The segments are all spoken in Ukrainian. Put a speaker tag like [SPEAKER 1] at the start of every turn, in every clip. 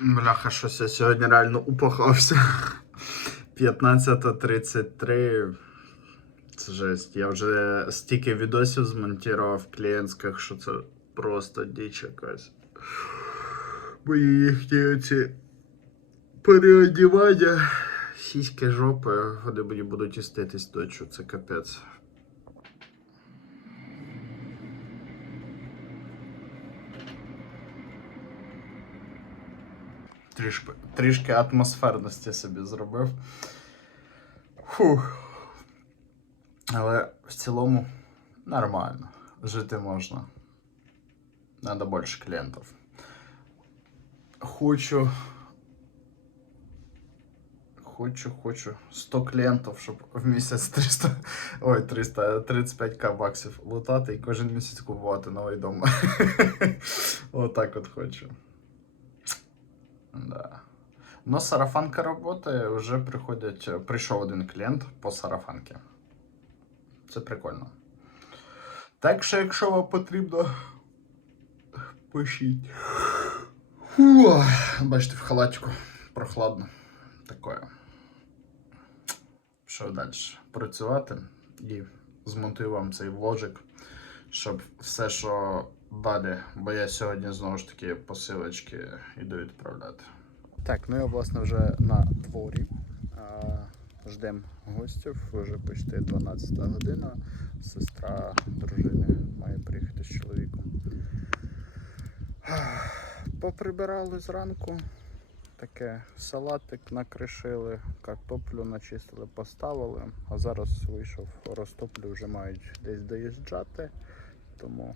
[SPEAKER 1] Бляха, щось я сьогодні реально упахався. 15.33. Це жесть. Я вже стільки відосів змонтував в клієнтських, що це просто діч якась. Мої їхні оці переодівання. Сіськи жопи, вони мені будуть іститись точно, це капець. Трішки, трішки атмосферності собі зробив. Фух. Але в цілому нормально. Жити можна. Надо більше клієнтів. Хочу. Хочу, хочу 100 клієнтів, щоб в місяць 300, ой, 300, 35к баксів лутати і кожен місяць купувати новий дом. Отак от хочу. Да. Но сарафанка работає, вже приходять. Прийшов один клієнт по сарафанці. Це прикольно. Так що, якщо вам потрібно, пишіть. Бачите, в халатику прохладно. Такое. Що далі? Працювати і змонтую вам цей вложик, щоб все, що далі, бо я сьогодні знову ж таки посилочки йду відправляти. Так, ну я власне вже на дворі. Ждемо гостів, вже почти 12 година. Сестра дружини має приїхати з чоловіком. Поприбирали зранку. Таке салатик накришили, картоплю начистили, поставили. А зараз вийшов розтоплю, вже мають десь доїжджати. Тому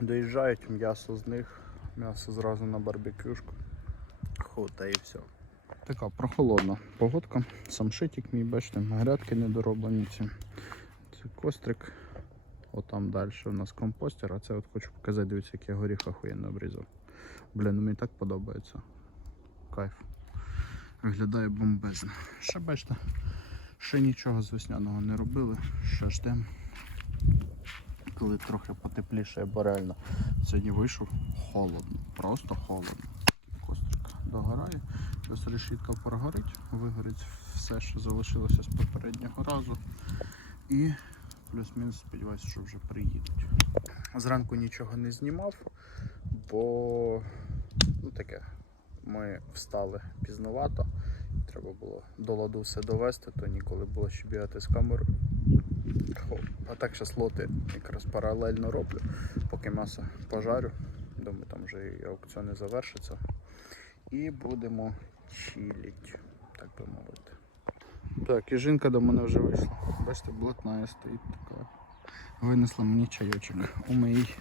[SPEAKER 1] доїжджають м'ясо з них, м'ясо зразу на барбекюшку. Ху, та і все. Така прохолодна погодка. Самшитик мій, бачите, грядки недороблені ці. Це кострик. Отам далі у нас компостер, а це от хочу показати, дивіться, як я горіх охуєнно обрізав. Блін, ну мені так подобається. Кайф. Виглядає бомбезно. Ще бачите, ще нічого з весняного не робили. Ще ждемо. Коли трохи потепліше, бо реально сьогодні вийшов холодно, просто холодно. Кострик догорає, зараз решітка прогорить, вигорить все, що залишилося з попереднього разу. І плюс-мінус сподіваюся, що вже приїдуть. Зранку нічого не знімав, бо ну таке. Ми встали пізновато, треба було до ладу все довести, то ніколи було ще бігати з камерою. А так зараз лоти якраз паралельно роблю, поки м'ясо пожарю. Думаю, там вже і аукціони завершаться. І будемо чилить, так би мовити. Так, і жінка до мене вже вийшла. Бачите, блатная стоїть така. Винесла мені чайочок у моїй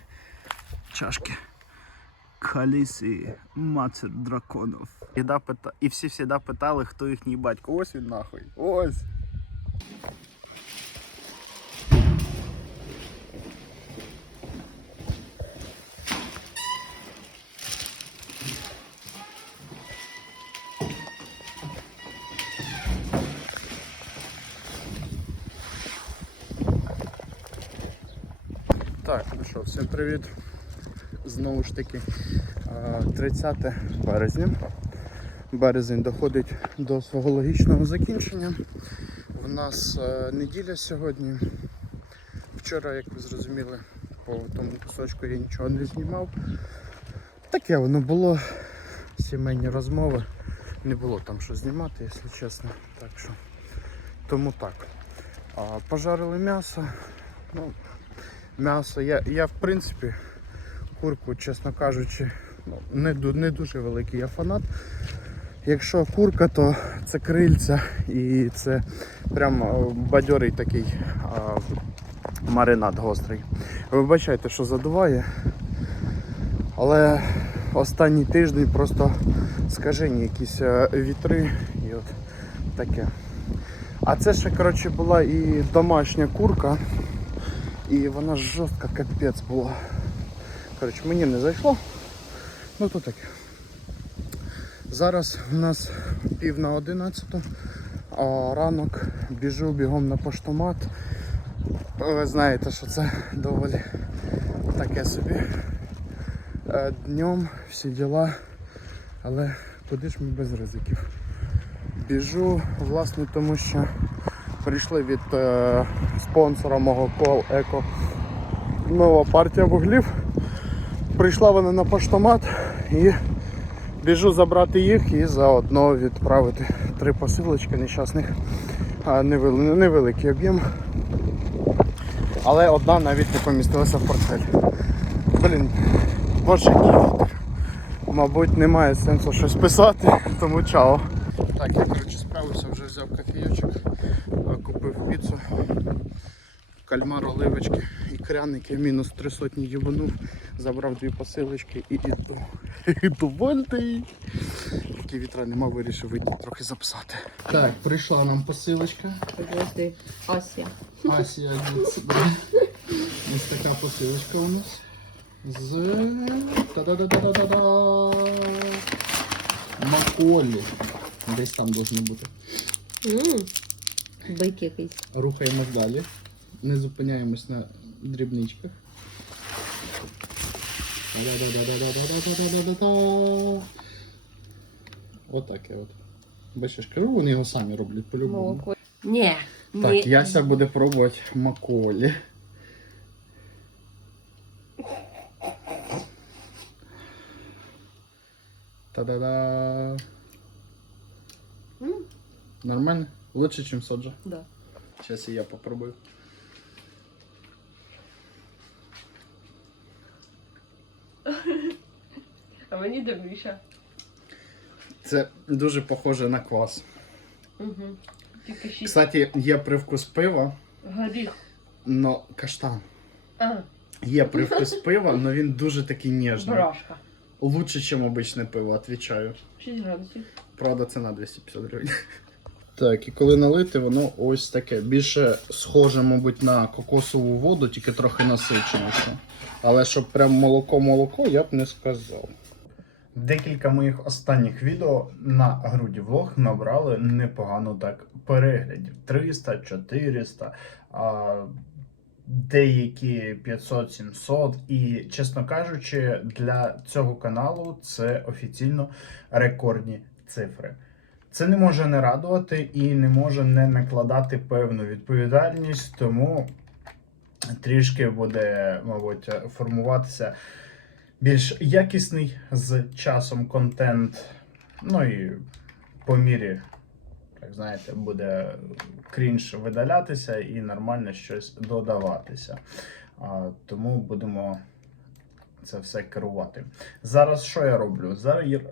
[SPEAKER 1] чашки. Халісі, матір драконов. І всі завжди питали, хто їхній батько. Ось він нахуй. Ось. Що, всім привіт. Знову ж таки, е, 30 березня. Березень доходить до свого логічного закінчення. В нас е, неділя сьогодні. Вчора, як ви зрозуміли, по тому кусочку я нічого не знімав. Таке воно було. Сімейні розмови. Не було там що знімати, якщо чесно. Так що. Тому так. Пожарили м'ясо. Ну, м'ясо. Я, я в принципі курку, чесно кажучи, ну, не, не дуже великий я фанат. Якщо курка, то це крильця і це прям е, бадьорий такий а, маринад гострий. Вибачайте, що задуває. Але останній тиждень просто скажені якісь е, вітри і от таке. А це ще коротше, була і домашня курка, і вона жорстка капець була. Коротше, мені не зайшло. Ну то таке. Зараз у нас пів на одинадцяту, а ранок біжу бігом на поштомат. Ви знаєте, що це доволі таке собі. Е, Днем всі діла. Але куди ж ми без ризиків? Біжу, власне, тому що прийшли від е, спонсора мого кол Еко нова партія вуглів. Прийшла вона на поштомат і біжу забрати їх і заодно відправити три посилочки нещасних. А, невел- невеликий об'єм. Але одна навіть не помістилася в портфель. Блін, боже. Мабуть, немає сенсу щось писати, тому чао. Так, я коротше справився, вже взяв кофійочок, купив піцу, кальмар, оливочки і кряники, мінус три сотні їбанув, забрав дві посилочки і іду. Вольтий. Поки вітра нема, вирішив вийти трохи записати. Так, прийшла нам посилочка.
[SPEAKER 2] Подожди, Ася.
[SPEAKER 1] Асія Ось така посилочка у нас. З Та-да-да-да-да-да-да! Маколі. Десь там должно бути.
[SPEAKER 2] Бик якийсь.
[SPEAKER 1] Рухаємось далі. Не зупиняємось на дрібничках. Отаке от. Бачиш, кажу, вони його самі роблять по-любому.
[SPEAKER 2] Ні.
[SPEAKER 1] Так, Яся буде пробувати маколі. Та-да-да! Нормально? Лучше, чем соджа.
[SPEAKER 2] Да.
[SPEAKER 1] Сейчас и я попробую.
[SPEAKER 2] А мені дивніше.
[SPEAKER 1] Це дуже похоже на квас.
[SPEAKER 2] Угу. Тільки.
[SPEAKER 1] Кстати, є привкус пива,
[SPEAKER 2] Горіх.
[SPEAKER 1] но каштан.
[SPEAKER 2] А,
[SPEAKER 1] Є привкус пива, но він дуже такий ніжний.
[SPEAKER 2] брашка.
[SPEAKER 1] Лучше, чем обичне пиво, отвечаю.
[SPEAKER 2] 6 градусів.
[SPEAKER 1] Правда, ціна 250 гривень. Так, і коли налити, воно ось таке. Більше схоже, мабуть, на кокосову воду, тільки трохи насиченіше. Але щоб прям молоко-молоко, я б не сказав. Декілька моїх останніх відео на груді влог набрали непогано так переглядів. 300, 400, а, деякі 500-700. І, чесно кажучи, для цього каналу це офіційно рекордні цифри. Це не може не радувати і не може не накладати певну відповідальність, тому трішки буде, мабуть, формуватися більш якісний з часом контент. Ну і по мірі, як знаєте, буде крінж видалятися і нормально щось додаватися. Тому будемо це все керувати. Зараз що я роблю?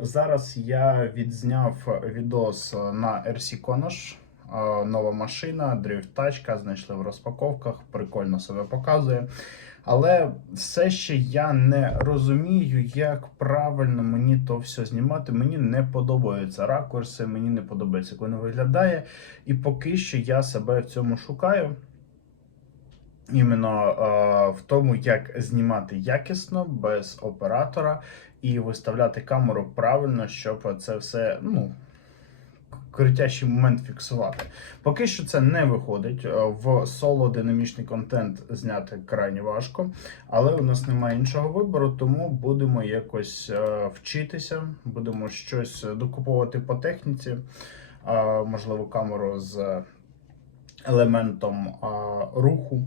[SPEAKER 1] Зараз, я- відзняв відос на RC Konosh. Е, Нова машина, дрифт-тачка, знайшли в розпаковках, прикольно себе показує. Але все ще я не розумію, як правильно мені то все знімати. Мені не подобаються ракурси, мені не подобається, як воно виглядає. І поки що я себе в цьому шукаю. Іменно е, в тому, як знімати якісно, без оператора, і виставляти камеру правильно, щоб це все, ну, крутящий момент фіксувати. Поки що це не виходить. Е, В соло динамічний контент зняти крайні важко, але у нас немає іншого вибору, тому будемо якось е, вчитися, будемо щось докуповувати по техніці, можливо, камеру з елементом руху.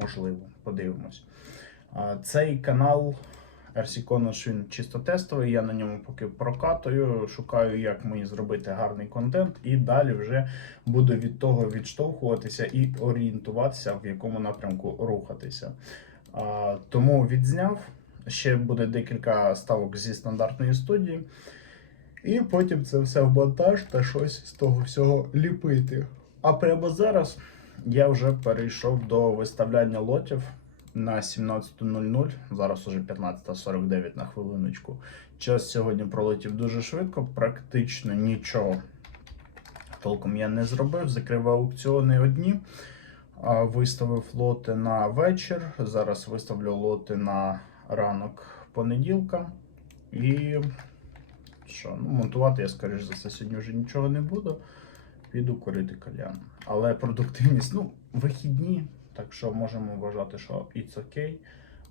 [SPEAKER 1] Можливо, подивимось. Цей канал RC він чисто тестовий. Я на ньому поки прокатую, шукаю, як мені зробити гарний контент, і далі вже буду від того відштовхуватися і орієнтуватися, в якому напрямку рухатися. Тому відзняв. Ще буде декілька ставок зі стандартної студії. І потім це все в монтаж та щось з того всього ліпити. А прямо зараз я вже перейшов до виставляння лотів на 17.00. Зараз уже 15.49 на хвилиночку. Час сьогодні пролетів дуже швидко, практично нічого толком я не зробив. Закрив аукціони одні. Виставив лоти на вечір. Зараз виставлю лоти на ранок понеділка. І що? Ну, монтувати я, скоріш за все, сьогодні вже нічого не буду. Піду курити кальян. Але продуктивність, ну, вихідні, так що можемо вважати, що it's okay.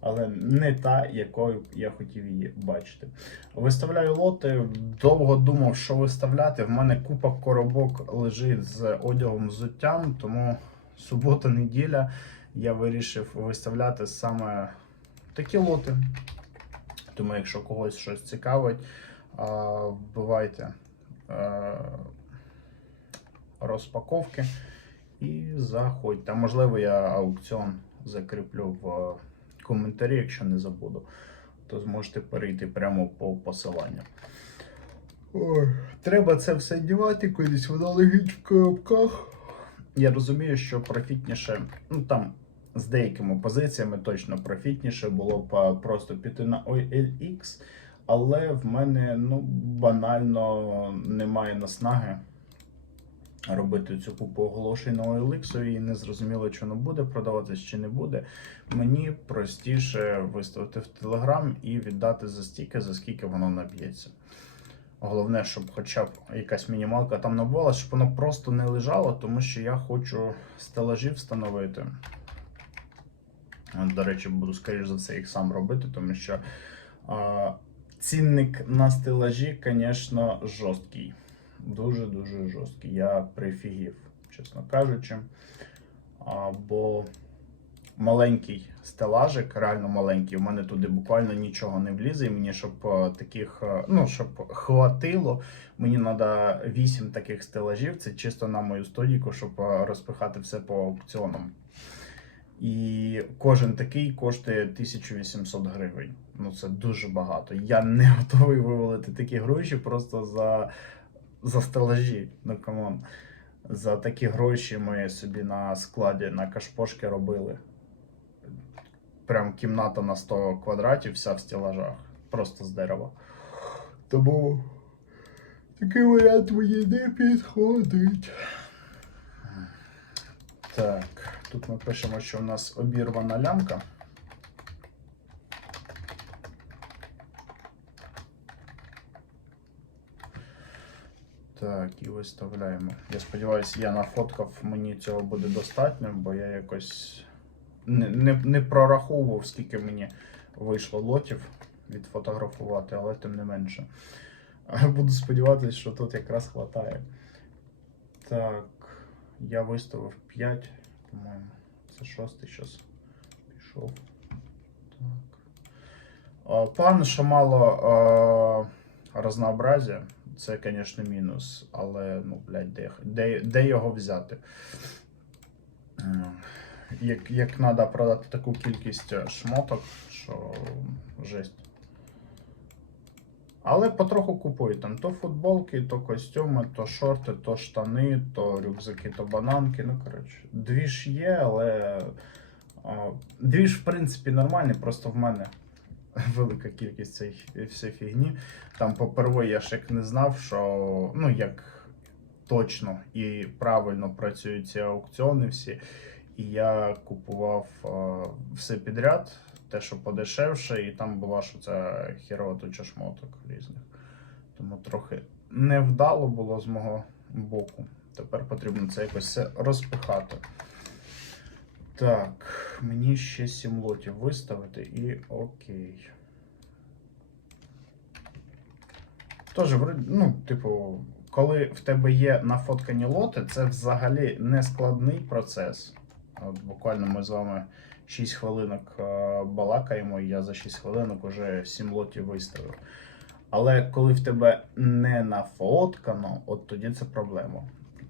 [SPEAKER 1] але не та, якою я хотів її бачити. Виставляю лоти. Довго думав, що виставляти. В мене купа коробок лежить з одягом взуттям, тому субота, неділя я вирішив виставляти саме такі лоти. Тому, якщо когось щось цікавить, а, вбивайте е, розпаковки і заходьте. А можливо, я аукціон закріплю в коментарі, якщо не забуду, то зможете перейти прямо по посиланню. Ой, треба це все дівати кудись, воно лежить в коробках. Я розумію, що профітніше, ну там з деякими позиціями точно профітніше було б просто піти на OLX, але в мене ну, банально немає наснаги робити цю купу оголошень на OLX і не зрозуміло, чи воно буде продаватись чи не буде. Мені простіше виставити в Telegram і віддати за стільки, за скільки воно наб'ється. Головне, щоб хоча б якась мінімалка там набувала, щоб воно просто не лежало, тому що я хочу стелажі встановити. До речі, буду, скоріш за все, їх сам робити, тому що а, цінник на стелажі, звісно, жорсткий. Дуже-дуже жорсткий. Я прифігів, чесно кажучи. Бо маленький стелажик, реально маленький. У мене туди буквально нічого не влізе. І мені, щоб е, таких, е, ну, щоб хватило, мені треба 8 таких стелажів. Це чисто на мою студійку, щоб е, розпихати все по аукціонам. І кожен такий коштує 1800 гривень. Ну це дуже багато. Я не готовий вивалити такі гроші просто за, за стелажі. Ну камон. За такі гроші ми собі на складі на кашпошки робили. Прям кімната на 100 квадратів, вся в стелажах. Просто з дерева. Тому такий варіант мені не підходить. Так, тут ми пишемо, що у нас обірвана лямка. Так, і виставляємо. Я сподіваюся, я нафоткав, мені цього буде достатньо, бо я якось не, не, не прораховував, скільки мені вийшло лотів відфотографувати, але тим не менше. Буду сподіватися, що тут якраз хватає. Так, я виставив 5, по-моєму. Це шостий щас пішов. Так. А, Пан, що мало а, разнообразія, це, звісно, мінус, але ну, блядь, де, де, де його взяти? Як, як треба продати таку кількість е, шмоток, що жесть. Але потроху купую там то футболки, то костюми, то шорти, то штани, то рюкзаки, то бананки. Ну, коротше, двіж є, але а, двіж, в принципі, нормальний, просто в мене велика кількість цієї всієї фігні. Там, по-перше, я як не знав, що ну як точно і правильно працюють ці аукціони всі. І я купував а, все підряд, те, що подешевше, і там була що це хірова туча шмоток різних. Тому трохи невдало було з мого боку. Тепер потрібно це якось розпихати. Так, мені ще 7 лотів виставити і окей. Тож, ну, типу, коли в тебе є нафоткані лоти, це взагалі не складний процес. От буквально ми з вами 6 хвилинок е, балакаємо, і я за 6 хвилинок уже 7 лотів виставив. Але коли в тебе не нафоткано, от тоді це проблема.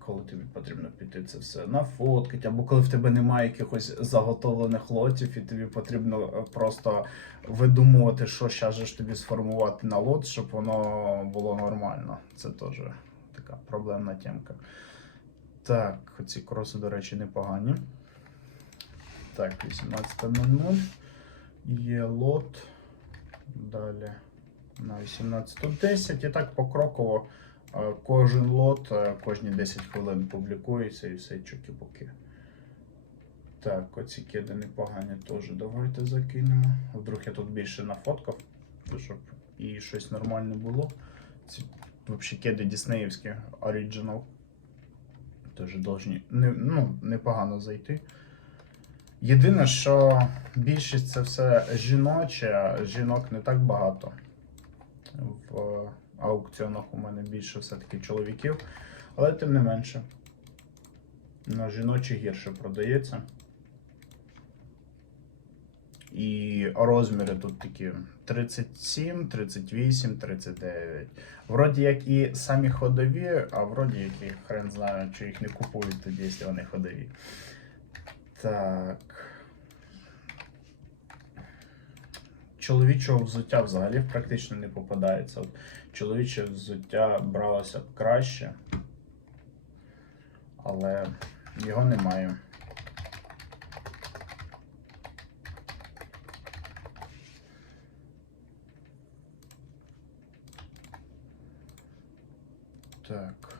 [SPEAKER 1] Коли тобі потрібно піти це все нафоткати, або коли в тебе немає якихось заготовлених лотів, і тобі потрібно е, просто видумувати, що зараз ж тобі сформувати на лот, щоб воно було нормально. Це теж така проблемна темка. Так, ці кроси, до речі, непогані. Так, 18.00. Є лот. Далі на 18.10. І так покроково кожен лот е, кожні 10 хвилин публікується і все чуки-буки. Так, оці кеди непогані теж давайте закинемо. Вдруг я тут більше нафоткав, щоб і щось нормальне було. Ці взагалі кеди Діснеївські Original. Теж должні не, ну, непогано зайти. Єдине, що більшість це все жіноче, жінок не так багато. В аукціонах у мене більше все-таки чоловіків, але тим не менше. На жіночі гірше продається. І розміри тут такі 37, 38, 39. Вроді як і самі ходові, а вроді як і хрен знає, чи їх не купують тоді, якщо вони ходові. Так. Чоловічого взуття взагалі практично не попадається. От чоловіче взуття бралося б краще, але його немає. Так.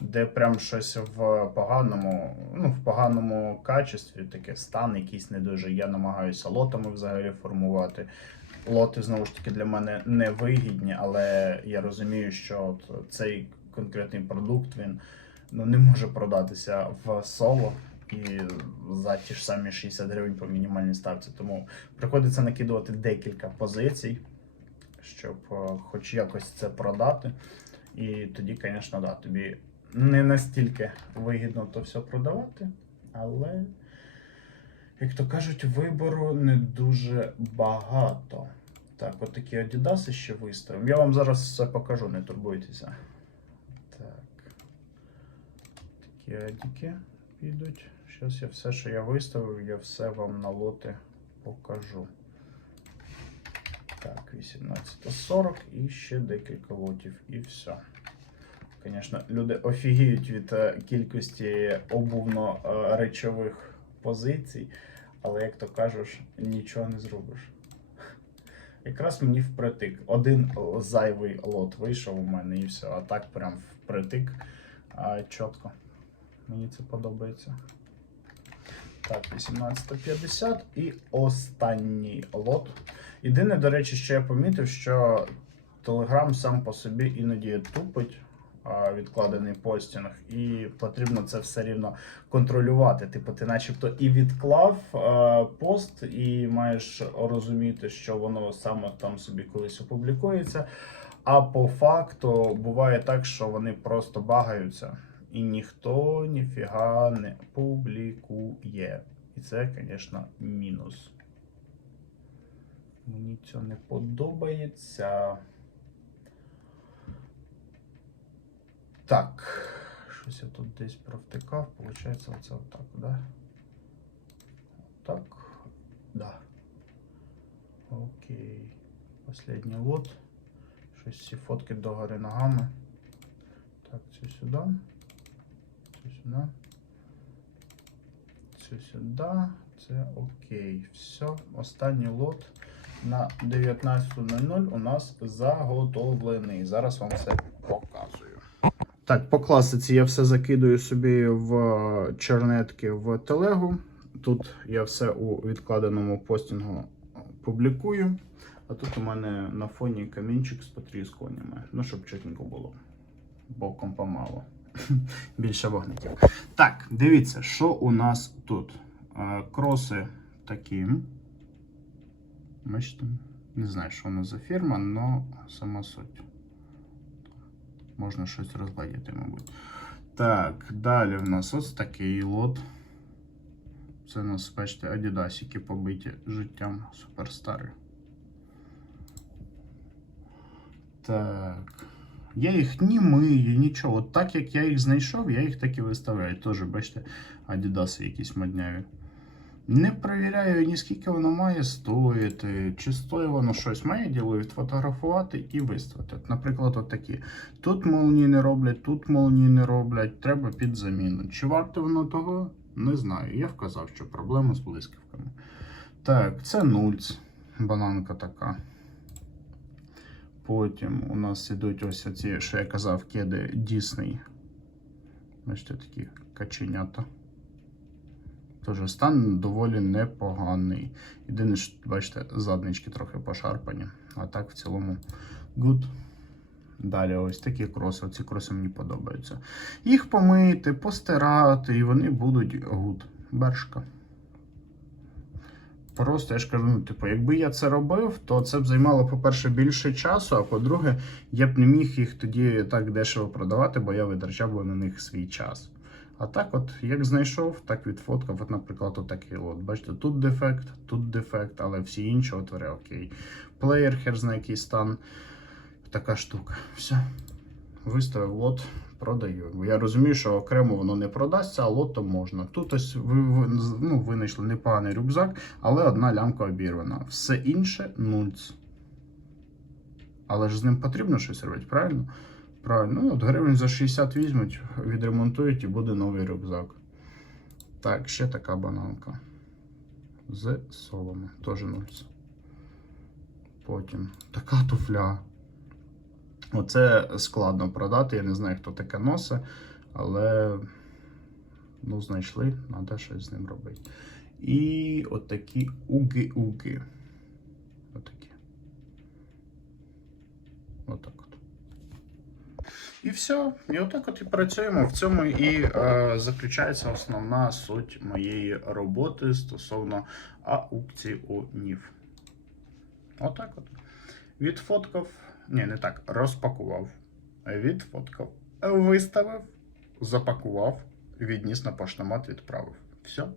[SPEAKER 1] Де прям щось в поганому, ну, в поганому качестві, таке стан якийсь не дуже. Я намагаюся лотами взагалі формувати. Лоти, знову ж таки, для мене не вигідні, але я розумію, що от цей конкретний продукт він ну, не може продатися в соло і за ті ж самі 60 гривень по мінімальній ставці. Тому приходиться накидувати декілька позицій, щоб е, хоч якось це продати. І тоді, звісно, да, тобі не настільки вигідно то все продавати, але, як то кажуть, вибору не дуже багато. Так, от такі Adidas ще виставимо. Я вам зараз все покажу, не турбуйтеся. Так. Такі адіки підуть. Зараз я все, що я виставив, я все вам на лоти покажу. Так, 18.40 і ще декілька лотів, і все. Звісно, люди офігіють від е, кількості обувно-речових позицій, але, як то кажеш, нічого не зробиш. Якраз мені впритик. Один зайвий лот вийшов у мене і все. А так прям впритик а, чітко. Мені це подобається. Так, 18.50 і останній лот. Єдине, до речі, що я помітив, що Telegram сам по собі іноді тупить відкладений постінг, і потрібно це все рівно контролювати. Типу, ти начебто і відклав пост, і маєш розуміти, що воно саме там собі колись опублікується. А по факту буває так, що вони просто багаються, і ніхто ніфіга не публікує. І це, звісно, мінус. Мені це не подобається. Так. Щось я тут десь провтикав. Получається, оце отак, да? Так. Да. Окей. Последній лот. Щось всі фотки догори ногами. Так, це сюди. Це сюди. Це сюди. Це окей. Все. Останній лот на 19.00 у нас заготовлений. Зараз вам все. Так, по класиці я все закидую собі в чернетки в телегу. Тут я все у відкладеному постінгу публікую. А тут у мене на фоні камінчик з потріскуваннями. Ну, щоб чотенько було. Боком помало. Більше вогників. Так, дивіться, що у нас тут. Е, Кроси такі. Бачите? Не знаю, що воно за фірма, але сама суть. Можна щось розглядіти, мабуть. Так, далі в нас ось такий лот. Це у нас, бачите, адідасики побиті життям суперстари. Так. Я їх не мию, нічого. От так як я їх знайшов, я їх так і виставляю. Теж, бачите, адідаси якісь модняві. Не перевіряю, ні скільки воно має стоїти, чи стоїть воно щось. Моє діло відфотографувати і виставити. Наприклад, от такі. Тут молнії не роблять, тут молнії не роблять, треба під заміну. Чи варто воно того? Не знаю. Я вказав, що проблема з блискавками. Так, це нульц, бананка така. Потім у нас ідуть ось оці, що я казав, кеди Disney. Бачите, такі каченята. Тож стан доволі непоганий. Єдине, що, бачите, заднички трохи пошарпані. А так в цілому good. Далі ось такі кроси. Ці кроси мені подобаються. Їх помити, постирати, і вони будуть good. Бершка. Просто я ж кажу, ну, типу, якби я це робив, то це б займало, по-перше, більше часу, а по-друге, я б не міг їх тоді так дешево продавати, бо я витрачав би на них свій час. А так, от, як знайшов, так відфоткав. От, наприклад, отакий лот. Бачите, тут дефект, тут дефект, але всі інші отвори окей. Плеєр, хер зна який стан. Така штука. Все. Виставив лот, продаю. Я розумію, що окремо воно не продасться, а лотом можна. Тут ось ви ну, винайшли непоганий рюкзак, але одна лямка обірвана. Все інше нульц. Але ж з ним потрібно щось робити, правильно? Правильно, ну от гривень за 60 візьмуть, відремонтують і буде новий рюкзак. Так, ще така бананка. З соломи. Теж нульц. Потім така туфля. Оце складно продати. Я не знаю, хто таке носить, але ну, знайшли, треба щось з ним робити. І отакі уги-уги. Отакі. Отак от. І все. І отак от і працюємо. В цьому і е, заключається основна суть моєї роботи стосовно аукціонів. Отак от. Відфоткав. Ні, не так. Розпакував. Відфоткав. Виставив, запакував, відніс на поштомат, відправив. Все.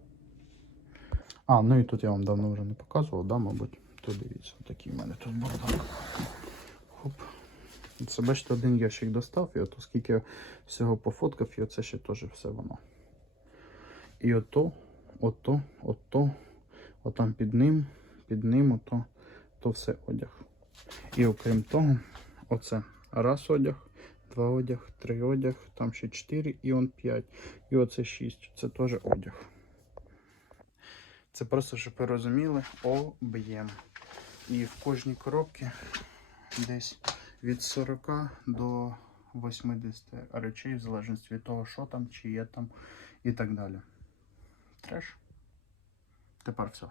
[SPEAKER 1] А, ну і тут я вам давно вже не показував, да, мабуть. То дивіться, такий в мене тут бардак. Це бачите, один ящик достав, і от оскільки всього пофоткав, і оце ще теж все воно. І ото, ото, ото, отам під ним, під ним, ото, то все одяг. І окрім того, оце раз одяг, два одяг, три одяг, там ще чотири, і он п'ять. І оце шість. Це теж одяг. Це просто, щоб ви розуміли, об'єм. І в кожній коробці десь від 40 до 80 речей, в залежності від того, що там, чи є там і так далі. Треш. Тепер все.